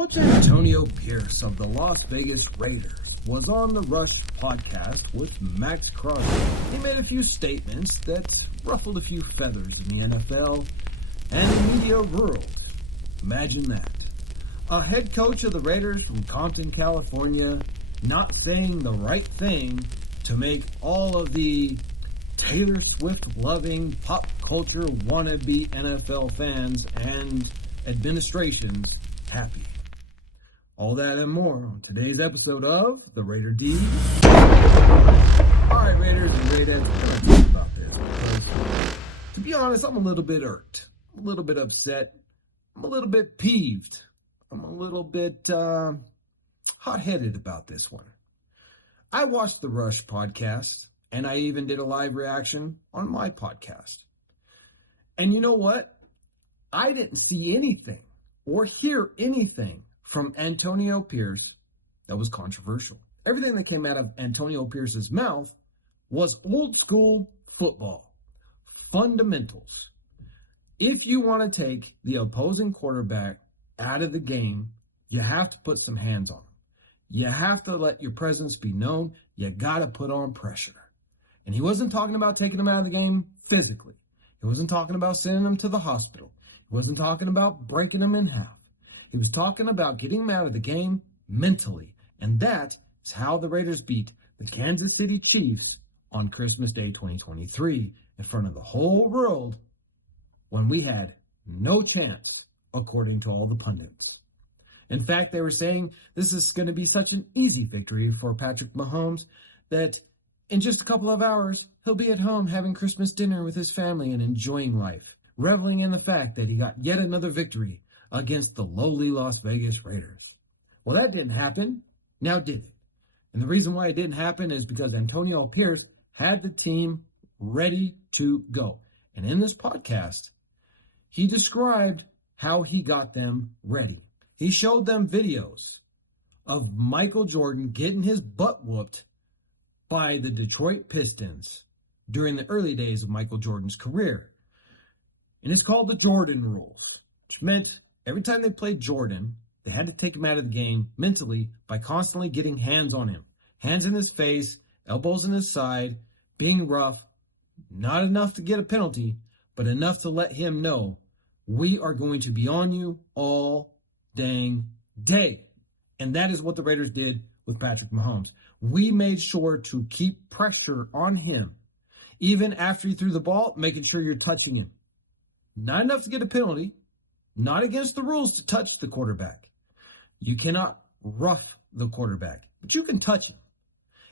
Coach Antonio Pierce of the Las Vegas Raiders was on the Rush podcast with Max Crosby. He made a few statements that ruffled a few feathers in the NFL and the media world. Imagine that. A head coach of the Raiders from Compton, California, not saying the right thing to make all of the Taylor Swift-loving, pop culture wannabe NFL fans and administrations happy. All that and more on today's episode of The Raider D. Alright, Raiders and Raidettes, we're going to talk about this because, to be honest, I'm a little bit irked. I'm a little bit upset. I'm a little bit peeved. I'm a little bit hot-headed about this one. I watched the Rush podcast, and I even did a live reaction on my podcast. And you know what? I didn't see anything or hear anything from Antonio Pierce that was controversial. Everything that came out of Antonio Pierce's mouth was old school football, fundamentals. If you want to take the opposing quarterback out of the game, you have to put some hands on him. You have to let your presence be known. You got to put on pressure. And he wasn't talking about taking him out of the game physically. He wasn't talking about sending him to the hospital. He wasn't talking about breaking him in half. He was talking about getting him out of the game mentally. And that is how the Raiders beat the Kansas City Chiefs on Christmas Day 2023 in front of the whole world when we had no chance, according to all the pundits. In fact, they were saying this is going to be such an easy victory for Patrick Mahomes that in just a couple of hours, he'll be at home having Christmas dinner with his family and enjoying life, reveling in the fact that he got yet another victory against the lowly Las Vegas Raiders. Well, that didn't happen. Now did it? And the reason why it didn't happen is because Antonio Pierce had the team ready to go. And in this podcast, he described how he got them ready. He showed them videos of Michael Jordan getting his butt whooped by the Detroit Pistons during the early days of Michael Jordan's career. And it's called the Jordan rules, which meant every time they played Jordan, they had to take him out of the game mentally by constantly getting hands on him. Hands in his face, elbows in his side, being rough, not enough to get a penalty, but enough to let him know, we are going to be on you all dang day. And that is what the Raiders did with Patrick Mahomes. We made sure to keep pressure on him, even after he threw the ball, making sure you're touching him. Not enough to get a penalty, not against the rules to touch the quarterback. You cannot rough the quarterback, but you can touch him.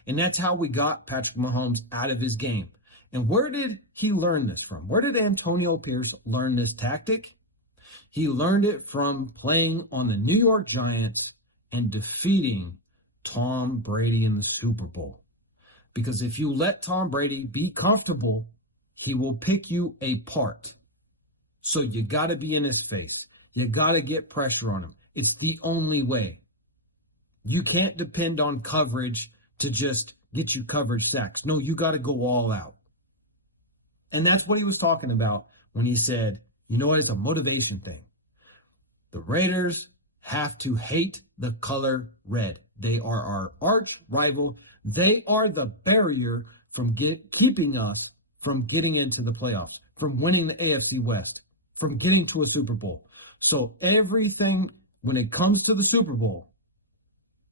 And that's how we got Patrick Mahomes out of his game. And where did he learn this from? Where did Antonio Pierce learn this tactic? He learned it from playing on the New York Giants and defeating Tom Brady in the Super Bowl. Because if you let Tom Brady be comfortable, he will pick you apart. So you got to be in his face. You got to get pressure on him. It's the only way. You can't depend on coverage to just get you coverage sacks. No, you got to go all out. And that's what he was talking about when he said, you know what, it's a motivation thing. The Raiders have to hate the color red. They are our arch rival. They are the barrier from keeping us from getting into the playoffs, from winning the AFC West, from getting to a Super Bowl. So everything, when it comes to the Super Bowl,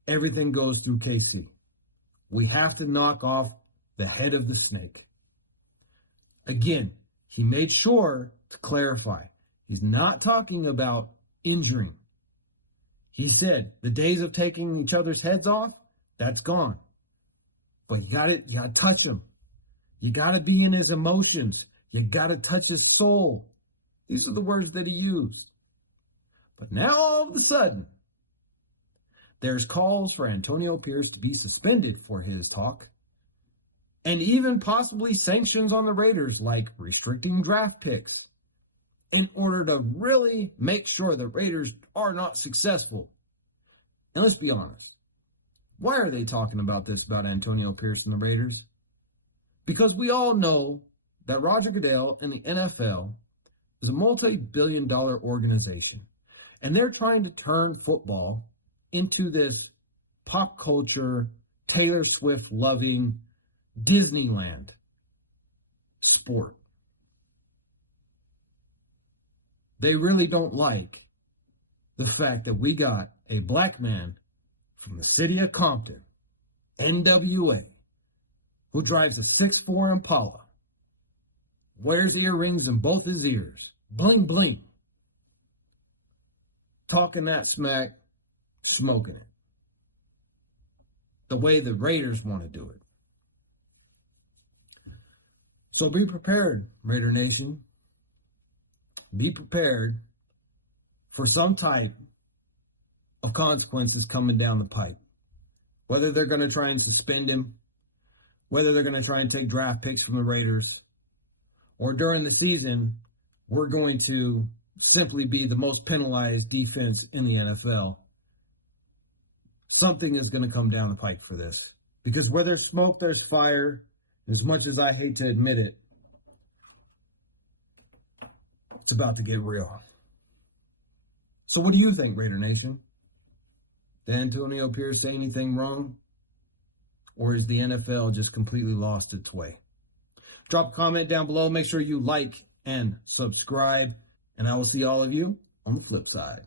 everything goes through KC. We have to knock off the head of the snake. Again, he made sure to clarify. He's not talking about injuring. He said the days of taking each other's heads off, that's gone. But you gotta touch him. You gotta be in his emotions. You gotta touch his soul. These are the words that he used. But now all of a sudden, there's calls for Antonio Pierce to be suspended for his talk. And even possibly sanctions on the Raiders, like restricting draft picks, in order to really make sure the Raiders are not successful. And let's be honest. Why are they talking about this about Antonio Pierce and the Raiders? Because we all know that Roger Goodell and the NFL is a multi-billion-dollar organization. And they're trying to turn football into this pop culture, Taylor Swift loving Disneyland sport. They really don't like the fact that we got a black man from the city of Compton, NWA, who drives a 6'4" Impala, wears earrings in both his ears, bling bling, talking that smack, smoking it, the way the Raiders want to do it. So be prepared, Raider Nation. Be prepared for some type of consequences coming down the pipe. Whether they're going to try and suspend him, whether they're going to try and take draft picks from the Raiders, or during the season, we're going to simply be the most penalized defense in the NFL. Something is going to come down the pipe for this. Because where there's smoke, there's fire. As much as I hate to admit it, it's about to get real. So what do you think, Raider Nation? Did Antonio Pierce say anything wrong? Or is the NFL just completely lost its way? Drop a comment down below. Make sure you like and subscribe. And I will see all of you on the flip side.